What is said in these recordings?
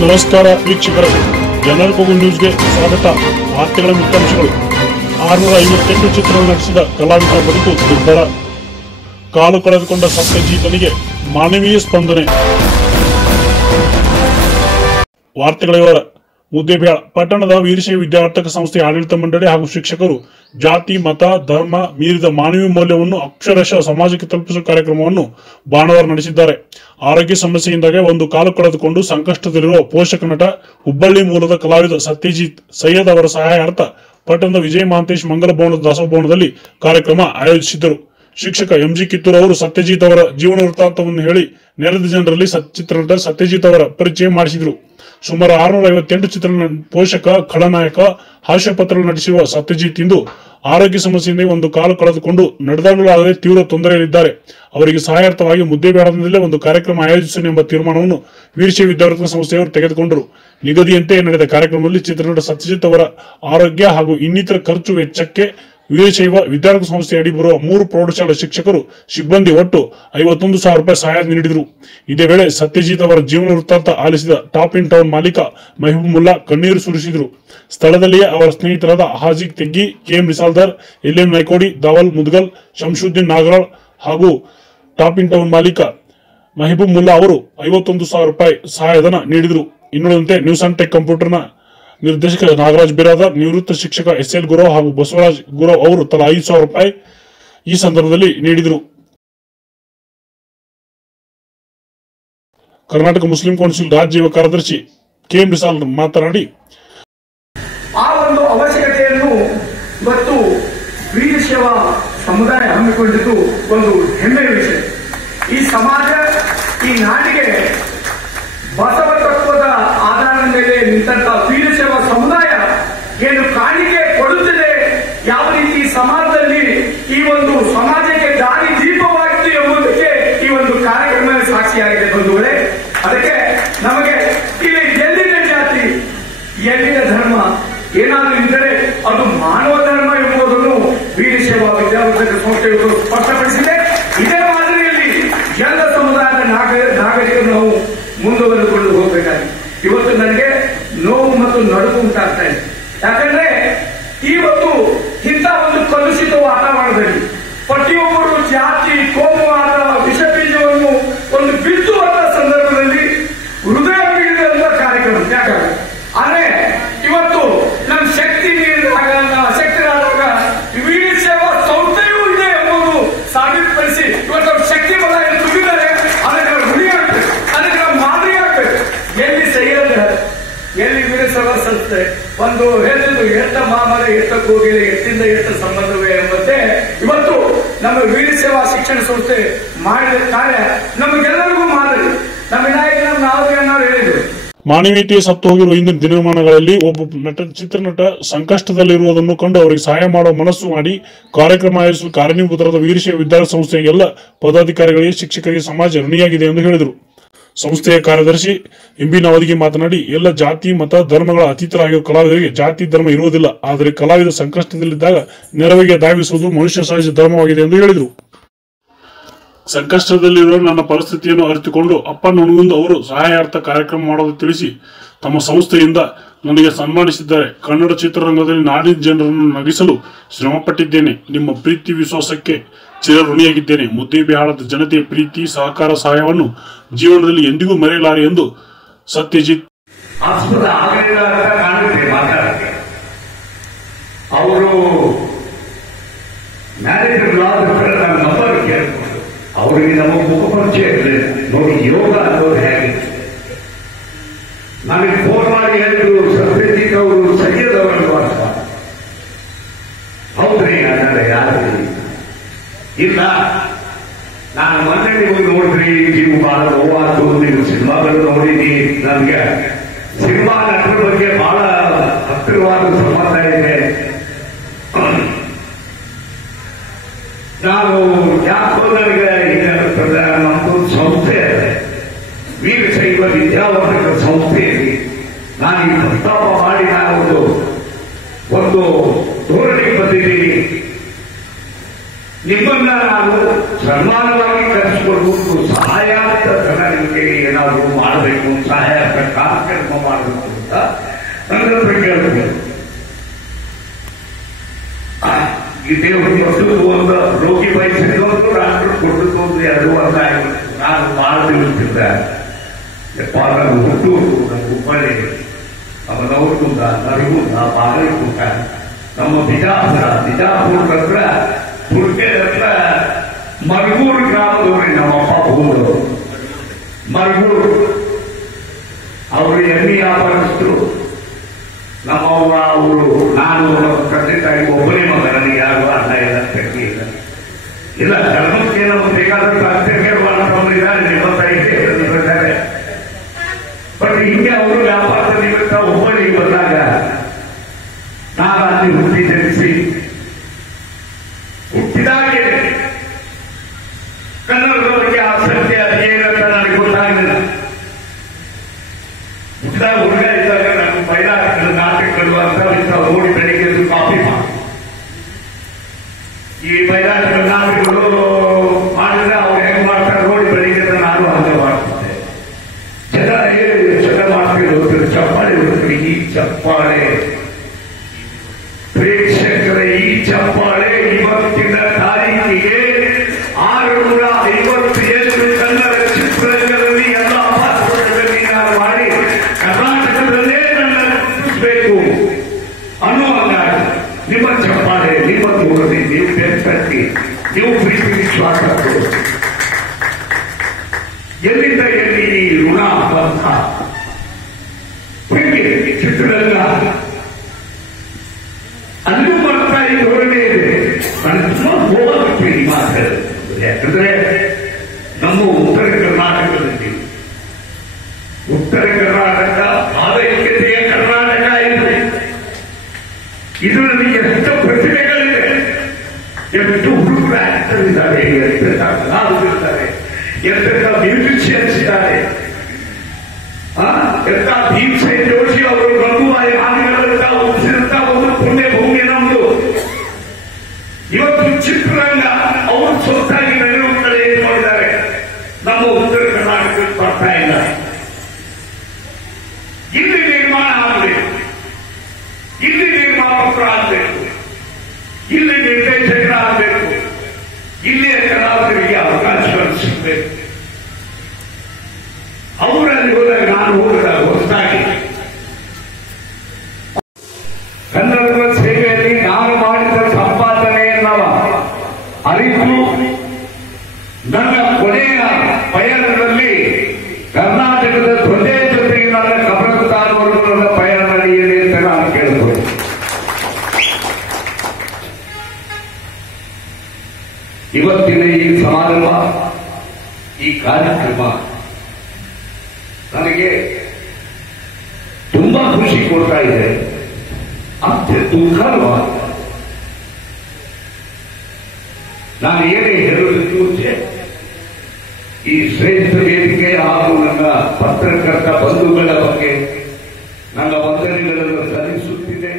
ನಮಸ್ಕಾರ ವೀಕ್ಷಕರು ಜನರಲ್ ನ್ಯೂಸ್ಗೆ ಸ್ವಾಗತ. ವಾರ್ತೆಗಳ ಮುಖ್ಯಾಂಶಗಳು. ಆರುನೂರ ಐವತ್ತೆಂಟು ಚಿತ್ರಗಳು ನಡೆಸಿದ ಕಲಾವಿದರ ಬದುಕು ದುರ್ಬರ ಕಾಲು ಕಳೆದುಕೊಂಡ ಸತ್ಯಜೀತನಿಗೆ ಮಾನವೀಯ ಸ್ಪಂದನೆ. ವಾರ್ತೆಗಳ ವಿವರ. ಮುದ್ದೇಬೇಳ ಪಟ್ಟಣದ ವೀರಶೈವ ವಿದ್ಯಾರ್ಥಕ ಸಂಸ್ಥೆ ಆಡಳಿತ ಮಂಡಳಿ ಹಾಗೂ ಶಿಕ್ಷಕರು ಜಾತಿ, ಮತ, ಧರ್ಮ ಮೀರಿದ ಮಾನವೀಯ ಮೌಲ್ಯವನ್ನು ಅಕ್ಷರಶಃ ಸಮಾಜಕ್ಕೆ ತಲುಪಿಸುವ ಕಾರ್ಯಕ್ರಮವನ್ನು ಭಾನುವಾರ ನಡೆಸಿದ್ದಾರೆ. ಆರೋಗ್ಯ ಸಮಸ್ಯೆಯಿಂದಾಗಿ ಒಂದು ಕಾಲು ಕಳೆದುಕೊಂಡು ಸಂಕಷ್ಟದಲ್ಲಿರುವ ಪೋಷಕ ನಟ ಹುಬ್ಬಳ್ಳಿ ಮೂಲದ ಕಲಾವಿದ ಸತ್ಯಜಿತ್ ಸೈಯದ್ ಅವರ ಸಹಾಯಾರ್ಥ ಪಟ್ಟಣದ ವಿಜಯ ಮಹಾಂತೇಶ್ ಮಂಗಲ ಭವನದ ದಾಸೋಭವನದಲ್ಲಿ ಕಾರ್ಯಕ್ರಮ ಆಯೋಜಿಸಿದ್ದರು. ಶಿಕ್ಷಕ ಎಂಜಿ ಕಿತ್ತೂರ್ ಅವರು ಸತ್ಯಜಿತ್ ಅವರ ಜೀವನ ವೃತ್ತಾಂತವನ್ನು ಹೇಳಿ ನೆರೆದ ಜನರಲ್ಲಿ ಚಿತ್ರನಟ ಸತ್ಯಜಿತ್ ಅವರ ಪರಿಚಯ ಮಾಡಿಸಿದರು. ಸುಮಾರು ಆರುನೂರ ಐವತ್ತೆಂಟು ಚಿತ್ರ ಪೋಷಕ, ಖಳನಾಯಕ ಹಾಸ್ಯ ಪತ್ರ ನಟಿಸಿರುವ ಸತ್ಯಜಿತ್ ಇಂದು ಆರೋಗ್ಯ ಸಮಸ್ಯೆಯಿಂದ ಒಂದು ಕಾಲು ಕಳೆದುಕೊಂಡು ನಡೆದಾಡಲಾಗದೆ ತೀವ್ರ ತೊಂದರೆಯಲ್ಲಿದ್ದಾರೆ. ಅವರಿಗೆ ಸಹಾಯಾರ್ಥವಾಗಿ ಮುದ್ದೇಬೇಡದಿಂದಲೇ ಒಂದು ಕಾರ್ಯಕ್ರಮ ಆಯೋಜಿಸಲು ಎಂಬ ತೀರ್ಮಾನವನ್ನು ವೀರಶೈವ ವಿದ್ಯಾರ್ಥಿ ಸಂಸ್ಥೆಯವರು ತೆಗೆದುಕೊಂಡರು. ನಿಗದಿಯಂತೆ ನಡೆದ ಕಾರ್ಯಕ್ರಮದಲ್ಲಿ ಚಿತ್ರನಟ ಸತ್ಯಜಿತ್ ಅವರ ಆರೋಗ್ಯ ಹಾಗೂ ಇನ್ನಿತರ ಖರ್ಚು ವೆಚ್ಚಕ್ಕೆ ವೀರಶೈವ ವಿದ್ಯಾರ್ಥಿ ಸಂಸ್ಥೆ ಅಡಿ ಬರುವ ಮೂರು ಪ್ರೌಢಶಾಲಾ ಶಿಕ್ಷಕರು ಸಿಬ್ಬಂದಿ ಒಟ್ಟು ಐವತ್ತೊಂದು ಸಾವಿರ ರೂಪಾಯಿ ಸಹಾಯ ನೀಡಿದರು. ಇದೇ ವೇಳೆ ಸತ್ಯಜಿತ್ ಅವರ ಜೀವನ ವೃತ್ತಾಂತ ಆಲಿಸಿದ ಟಾಪ್ ಇನ್ ಟೌನ್ ಮಾಲೀಕ ಮೆಹಬೂಬುಲ್ಲಾ ಕಣ್ಣೀರು ಸುರಿಸಿದರು. ಸ್ಥಳದಲ್ಲಿಯೇ ಅವರ ಸ್ನೇಹಿತರಾದ Hajik Teggi, KM Risaldar L M Naikodi Dawal Mudgal, Shamshuddin Nagaral ಹಾಗೂ ಟಾಪ್ ಇನ್ ಟೌನ್ ಮಾಲೀಕ ಮೆಹಬೂಬ್ ಮುಲ್ಲಾ ಅವರು ಐವತ್ತೊಂದು ಸಾವಿರ ರೂಪಾಯಿ ಸಹಾಯಧನ ನೀಡಿದರು. ಇನ್ನುಳಿದಂತೆ ನ್ಯೂಸ್ ಅಂಡ್ ಟೆಕ್ ಕಂಪ್ಯೂಟರ್ನ ನಿರ್ದೇಶಕ ನಾಗರಾಜ್ ಬಿರಾದರ್, ನಿವೃತ್ತ ಶಿಕ್ಷಕ ಎಸ್ ಎಲ್ ಗುರು ಹಾಗೂ ಬಸವರಾಜ್ ಗುರು ಅವರು ತಲಾ ಐದು ಸಾವಿರ ರೂಪಾಯಿ ಈ ಸಂದರ್ಭದಲ್ಲಿ ನೀಡಿದರು. ಕರ್ನಾಟಕ ಮುಸ್ಲಿಂ ಕೌನ್ಸಿಲ್ ರಾಜ್ಯ ಕಾರ್ಯದರ್ಶಿ ಕಾರ್ಯದರ್ಶಿ ಕೆಎಂ ರಿಸಾಲ್ ಮಾತನಾಡಿ, ಆ ಒಂದು ಅವಶ್ಯಕತೆಯನ್ನು ಇವತ್ತು ವೀರಶೈವ ಸಮುದಾಯ ಹಮ್ಮಿಕೊಂಡಿದ್ದು ಒಂದು ಹೆಮ್ಮೆಯ ವಿಷಯ. ಈ ಸಮಾಜ, ಈ ನಾಡಿಗೆ ಬಸವ ತತ್ವದ ಆಧಾರದ ಮೇಲೆ ನಿಂತಹ ವೀರಶೈವ ಸಮುದಾಯ ಏನು ಕಾಣಿಕೆ ಕೊಡುತ್ತದೆ ಯಾವ ರೀತಿ ಸಮಾಜದಲ್ಲಿ ಈ ಒಂದು ಸಮಾಜಕ್ಕೆ ದಾರಿ ದೀಪವಾಯಿತು ಎಂಬುದಕ್ಕೆ ಈ ಒಂದು ಕಾರ್ಯಕ್ರಮ ಸಾಕ್ಷಿಯಾಗಿದೆ ಬಂಧುಗಳೇ ಅದಕ್ಕೆ ನಮಗೆ ಇಲ್ಲಿ ಎಲ್ಲಿನ ಜಾತಿ ಎಲ್ಲಿನ ಧರ್ಮ ಏನಾದರೂ ಇದ್ದರೆ ಅದು ಮಾನವ ಧರ್ಮ ಎಂಬುದನ್ನು ವೀರಶೈವ ವಿದ್ಯಾವರ್ಧಕ ಸಂಸ್ಥೆಗಳು ಸ್ಪಷ್ಟಪಡಿಸಿದೆ. ಇದೇ ಮಾದರಿಯಲ್ಲಿ ಎಲ್ಲ ಸಮುದಾಯದ ನಾಗ ನಾಗರಿಕರು ನಾವು ಮುಂದುವರೆದುಕೊಂಡು ಹೋಗಬೇಕಾಗಿದೆ. ಇವತ್ತು ನನಗೆ ನೋವು ಮತ್ತು ನಡುಕು ಉಂಟಾಗ್ತಾ ಇದೆ ಯಾಕಂದ್ರೆ ಇವತ್ತು ಇಂಥ ಒಂದು ಕಲುಷಿತ ವಾತಾವರಣದಲ್ಲಿ ಪ್ರತಿಯೊಬ್ಬರು ಜಾತಿ ಕೋಮುವಾದ ವಿಷ ಬೀಜವನ್ನು ಒಂದು ಬಿತ್ತುವಂತ ಸಂದರ್ಭದಲ್ಲಿ ಹೃದಯ ಬೀಳಿದಂತ ಕಾರ್ಯಕ್ರಮ ಯಾಕಂದ್ರೆ ಆದ್ರೆ ಇವತ್ತು ನಮ್ಮ ಶಕ್ತಿ ನೀಡಿದಾಗ ನಮ್ಮ ಶಕ್ತಿರಾದಾಗ ವೀರಶೈವ ಸಂಸ್ಥೆಯೂ ಇದೆ ಎಂಬುದು ಸಾಬೀತುಪಡಿಸಿ ಇವತ್ತು ನಮ್ಮ ಶಕ್ತಿ ಬಲ ಏನು ತುಂಬಿದ್ದಾರೆ ಅದಕ್ಕೆ ನಾವು ಋಣಿ ಆಗ್ಬೇಕು ಅದಕ್ಕೆ ನಾವು ಮಾದರಿ ಆಗ್ಬೇಕು ಎಲ್ಲಿ ಸೈಯದ್ ಎಲ್ಲಿ ವೀರಶೈವ ಸಂಸ್ಥೆ ಒಂದು ಹೇಳಿದ್ರು ಎತ್ತ ಮಾಮರ ಎತ್ತ ಕೋಗಿಲೆ, ಎತ್ತಿಂದ ಎತ್ತ ಸಂಬಂಧವೇ ಎಂಬಂತೆ ಇವತ್ತು ನಮ್ಮ ವೀರಶೈವ ಶಿಕ್ಷಣ ಸಂಸ್ಥೆ ಮಾಡಿದ ಕಾರ್ಯ ನಮಗೆಲ್ಲರಿಗೂ ಮಾದರಿ. ನಮ್ಮ ವಿನಾಯಕ ನಮ್ಮ ನಾವು ಹೇಳಿದ್ರು ಮಾನವೀಯತೆ ಸತ್ತು ಹೋಗಿರುವ ಇಂದಿನ ದಿನಮಾನಗಳಲ್ಲಿ ಒಬ್ಬ ನಟ, ಚಿತ್ರನಟ ಸಂಕಷ್ಟದಲ್ಲಿರುವುದನ್ನು ಕಂಡು ಅವರಿಗೆ ಸಹಾಯ ಮಾಡುವ ಮನಸ್ಸು ಮಾಡಿ ಕಾರ್ಯಕ್ರಮ ಆಯೋಜಿಸಲು ಕಾರ್ಯನಿಪುತ್ರದ ವೀರಶೈವ ವಿದ್ಯಾರ್ಥಿ ಸಂಸ್ಥೆಯ ಎಲ್ಲ ಪದಾಧಿಕಾರಿಗಳಿಗೆ, ಶಿಕ್ಷಕರಿಗೆ, ಸಮಾಜ ಋಣಿಯಾಗಿದೆ ಎಂದು ಹೇಳಿದರು. ಸಂಸ್ಥೆಯ ಕಾರ್ಯದರ್ಶಿ ಎಂಬಿ ನವದಿಗೆ ಮಾತನಾಡಿ, ಎಲ್ಲ ಜಾತಿ, ಮತ, ಧರ್ಮಗಳ ಅತೀತರಾಗಿರುವ ಕಲಾವಿದರಿಗೆ ಜಾತಿ, ಧರ್ಮ ಇರುವುದಿಲ್ಲ. ಆದರೆ ಕಲಾವಿದ ಸಂಕಷ್ಟದಲ್ಲಿದ್ದಾಗ ನೆರವಿಗೆ ಧಾವಿಸುವುದು ಮನುಷ್ಯ ಸಹಜ ಧರ್ಮವಾಗಿದೆ ಎಂದು ಹೇಳಿದರು. ಸಂಕಷ್ಟದಲ್ಲಿರುವ ನನ್ನ ಪರಿಸ್ಥಿತಿಯನ್ನು ಅರಿತುಕೊಂಡು ಅಪ್ಪ ನನಗೊಂದು ಅವರು ಸಹಾಯಾರ್ಥ ಕಾರ್ಯಕ್ರಮ ಮಾಡಲು ತಿಳಿಸಿ ತಮ್ಮ ಸಂಸ್ಥೆಯಿಂದ ನನಗೆ ಸನ್ಮಾನಿಸಿದ್ದಾರೆ. ಕನ್ನಡ ಚಿತ್ರರಂಗದಲ್ಲಿ ನಾಡಿನ ಜನರನ್ನು ನಗಿಸಲು ಶ್ರಮಪಟ್ಟಿದ್ದೇನೆ. ನಿಮ್ಮ ಪ್ರೀತಿ ವಿಶ್ವಾಸಕ್ಕೆ ಚಿರಋಣಿಯಾಗಿದ್ದೇನೆ. ಮುದ್ದೇಬಿಹಾಳದ ಜನತೆಯ ಪ್ರೀತಿ, ಸಹಕಾರ, ಸಹಾಯವನ್ನು ಜೀವನದಲ್ಲಿ ಎಂದಿಗೂ ಮರೆಯಲಾರೆ ಎಂದು ಸತ್ಯಜಿತ್ ಅವರು ಅವರಿಗೆ ನಮ್ಮ ಮುಖಪರಿಚಯ ಇರಲಿಲ್ಲ ನೋಡಿ ಯೋಗ ಅನ್ನೋದು ಹೇಗೆ ನನಗೆ ಫೋನ್ ಮಾಡಿ ಹೇಳಿದ್ರು ಸತ್ಯಜಿತ್ ಅವರು ಸೈಯದ್ ಅವರನ್ನು ಅಂತ ಹೌದ್ರಿ ಅನ್ನೋದು ಯಾರು ಇಲ್ಲ ನಾನು ಮೊನ್ನೆ ನೀವು ನೋಡಿದ್ರಿ ನೀವು ಬಹಳ ನೋವಾದ್ದು ನೀವು ಸಿನಿಮಾಗಳು ನೋಡಿದ್ದೀನಿ ನನಗೆ ಸಿನಿಮಾ ನಟರ ಬಗ್ಗೆ ಬಹಳ ಹತ್ತಿರವಾದ ಸಂಬಂಧ ಇದೆ. ನಾನು ಯಾಕೋ ನನಗೆ ಏನಾಗುತ್ತದೆ ನಮ್ಮದು ಸಂಸ್ಥೆ ವೀರಶೈವ ವಿದ್ಯಾವರ್ಧಕ ಸಂಸ್ಥೆಯಲ್ಲಿ ನಾನು ಈ ಪ್ರಸ್ತಾಪ ಮಾಡಿ ನಾನು ಒಂದು ಧೋರಣೆಗೆ ಬಂದಿದ್ದೀನಿ. ನಿಮ್ಮನ್ನ ನಾನು ಸನ್ಮಾನವಾಗಿ ಕರೆಸಿಕೊಡ್ಬೇಕು ಅಂತ ಜನರಿಗೆ ಏನಾದರೂ ಮಾಡಬೇಕು ಸಹಾಯಾರ್ಥ ಕಾರ್ಯಕ್ರಮ ಮಾಡಬೇಕು ಅಂತ ನನ್ನ ಹತ್ರ ಕೇಳಬೇಕು ದೇವರು ಕೊಟ್ಟದ್ದು ಒಂದು ರೋಗಿ ವಯಸ್ಸಿನ ಒಂದು ಡಾಕ್ಟರ್ ಕೊಟ್ಟದ್ದು ಒಂದು ಎರಡು ವರ್ಷ ನಾನು ಬಹಳ ದಿವಸದಿಂದ ಯಪ್ಪ ನನ್ನ ಹುಟ್ಟು ನನ್ನ ಹುಬ್ಬಳ್ಳಿ ಅವನ ಹುಟ್ಟುಂದ ನರಗುಂದ ನಮ್ಮ ಬಿಜಾಪುರ ಬಿಜಾಪುರ ಹತ್ರ ತುರ್ಕೆ ಹತ್ರ ಮರಗೂರು ಗ್ರಾಮದವ್ರಿ ನಮ್ಮಪ್ಪ ಭೂಮರು ಮರ್ಗೂರು ಅವರು ಎಣ್ಣೆ ವ್ಯಾಪಾರಸ್ಥರು. ನಮ್ಮವ್ವ ಅವರು ನಾನು ತಂದೆ ತಾಯಿ ಒಬ್ಬನೇ ಮಗ, ನನಗೆ ಯಾರು ಅಣ್ಣ ಇಲ್ಲ ಶಕ್ತಿ ಇಲ್ಲ. ಇಲ್ಲ. ಜನ ಮಾಡ್ತೀವಿ ಹೋಗ್ತಾರೆ ಚಪ್ಪಾಳೆ ಹೋಗ್ತಾರೆ ಈ ಚಪ್ಪಾಳೆ ಪ್ರೇಕ್ಷಕರ ಈ ಚಪ್ಪಾಳೆ ಇವತ್ತಿನ ತಾರೀಕಿಗೆ ಆರುನೂರ ಐವತ್ತೇಳು ಕನ್ನಡ ಚಿತ್ರಗಳಲ್ಲಿ ಎಲ್ಲ ಪಾತ್ರಗಳಲ್ಲಿ ನಾನು ಮಾಡಿ ಕರ್ನಾಟಕದಲ್ಲೇ ನನ್ನ ಗುರುತಿಸಬೇಕು ಅನ್ನುವಾಗ ನಿಮ್ಮ ಚಪ್ಪಾಳೆ ನಿಮ್ಮ ದೂರದಿ ನೀವು ಬೆಂತಟ್ಟಿ ನೀವು ಪ್ರೀತಿ ವಿಶ್ವಾಸ ತೋರಿಸಿ. ಎಲ್ಲಿಂದ ಎಲ್ಲಿ ಈ ಋಣ ಬಂಧ ಎಷ್ಟು ಪ್ರತಿಭೆಗಳಿವೆ ಎಷ್ಟು ಹುಡುಗರು ಆಕ್ಟರ್ ಇದ್ದಾರೆ ಎಷ್ಟು ಕಲಾವಿದರಿದ್ದಾರೆ ಎಷ್ಟು ಮ್ಯೂಸಿಷಿಯನ್ಸ್ ಇದ್ದಾರೆ. ಎಂತ ಭೀಮಸೇನ್ ಜೋಶಿ ಅವರು ಗಂಗೂಬಾಯಿ ಹಾನಿಗಳಂತ ಉಳಿಸಿದಂತ ಒಂದು ಪುಣ್ಯ ಭೂಮಿ ನಮ್ದು. ಇವತ್ತು ಚಿತ್ರರಂಗ, ಅವರು ಸ್ವತ್ತಾಗಿ ನಡೆಯುವ ಕಡೆ ಏನ್ ಮಾಡಿದ್ದಾರೆ ನಮ್ಮ ಉತ್ತರ ಕರ್ನಾಟಕಕ್ಕೆ ಬರ್ತಾ ಇಲ್ಲ ಇಲ್ಲಿ ನಿರ್ಮಾಣ ಆಗಬೇಕು ಇಲ್ಲಿ ನಿರ್ಮಾಪಕರು ಆಗಬೇಕು ಇಲ್ಲಿ ನಿರ್ದೇಶಕರಾಗಬೇಕು ಅವಕಾಶ ಅವಕಾಶಗಳು ಸಿಗಬೇಕು ಅವರಲ್ಲಿ ಹೋದಾಗ ನಾನು ಹೋದಾಗ ಹೊಸದಾಗಿ. ಕನ್ನಡದ ಸೇವೆಯಲ್ಲಿ ನಾನು ಮಾಡಿದ ಸಂಪಾದನೆಯನ್ನವ ಅರಿತು ನನ್ನ ಕೊನೆಯ ಕಾರ್ಯಕ್ರಮ. ನನಗೆ ತುಂಬಾ ಖುಷಿ ಕೊಡ್ತಾ ಇದೆ. ಅಂತೆ ದುಃಖನೂ ನಾನು ಏನೇ ಹೇಳೋದಕ್ಕೆ ಮುಂಚೆ ಈ ಶ್ರೇಷ್ಠ ವೇದಿಕೆ ಹಾಗೂ ನನ್ನ ಪತ್ರಕರ್ತ ಬಂಧುಗಳ ಬಗ್ಗೆ ನನ್ನ ವಂದನೆಗಳನ್ನು ಸಲ್ಲಿಸುತ್ತಿದೆ.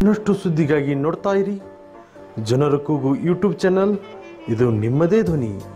ಇನ್ನಷ್ಟು ಸುದ್ದಿಗಾಗಿ ನೋಡ್ತಾ ಇರಿ. ಜನರ ಕೂಗು ಯೂಟ್ಯೂಬ್ ಚಾನಲ್. ಇದು ನಿಮ್ಮದೇ ಧ್ವನಿ.